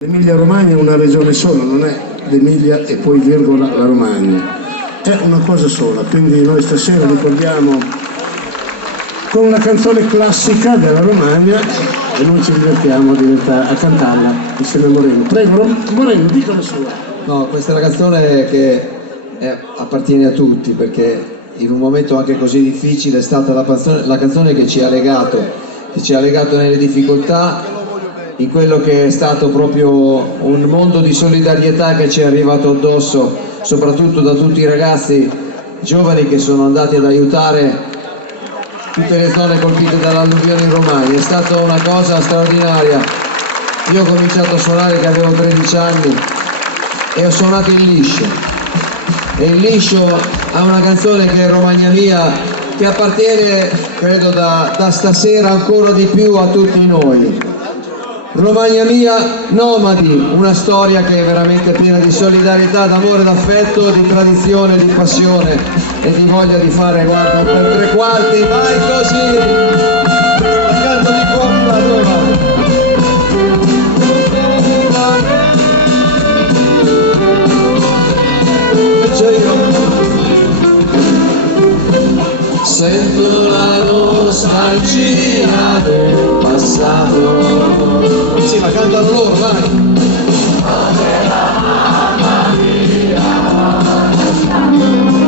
L'Emilia Romagna è una regione sola, non è l'Emilia e poi virgola la Romagna, è una cosa sola, quindi noi stasera ricordiamo con una canzone classica della Romagna e noi ci divertiamo a cantarla insieme a Moreno. Prego Moreno, dica la sua. No, questa è una canzone che appartiene a tutti, perché in un momento anche così difficile è stata la canzone che ci ha legato nelle difficoltà, in quello che è stato proprio un mondo di solidarietà che ci è arrivato addosso, soprattutto da tutti i ragazzi giovani che sono andati ad aiutare tutte le zone colpite dall'alluvione in Romagna. È stata una cosa straordinaria. Io ho cominciato a suonare che avevo 13 anni e ho suonato il liscio, e il liscio ha una canzone che è Romagna Mia, che appartiene, credo, da stasera ancora di più a tutti noi. Romagna Mia, Nomadi, una storia che è veramente piena di solidarietà, d'amore, d'affetto, di tradizione, di passione e di voglia di fare, guarda, per tre quarti, vai così! Accanto di fuori là, dove va? Sento la nostalgia del passato. Sì, ma cantano loro, vai!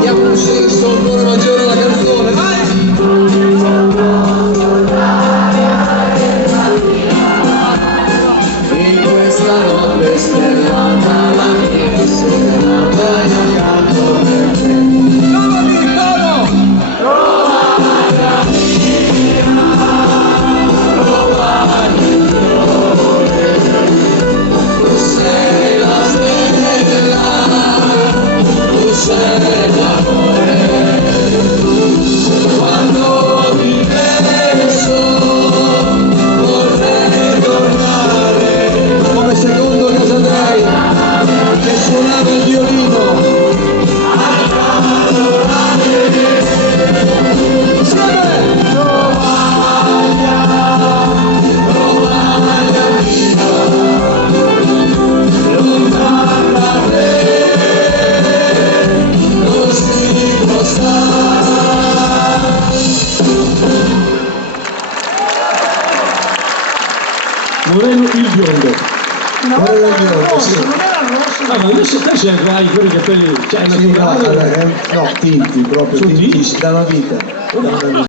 Diamo un senso ancora maggiore alla canzone, vai! In questa notte stellata la mia serata io canto per te. Quando ti penso vorrei tornare come secondo Casadei che suonava il violino. Moreno il biondo. Moreno il biondo, sì. Non era rosso. Ma adesso te hai quei capelli, cioè, Sì, no, tinti, proprio, tinti, da una vita.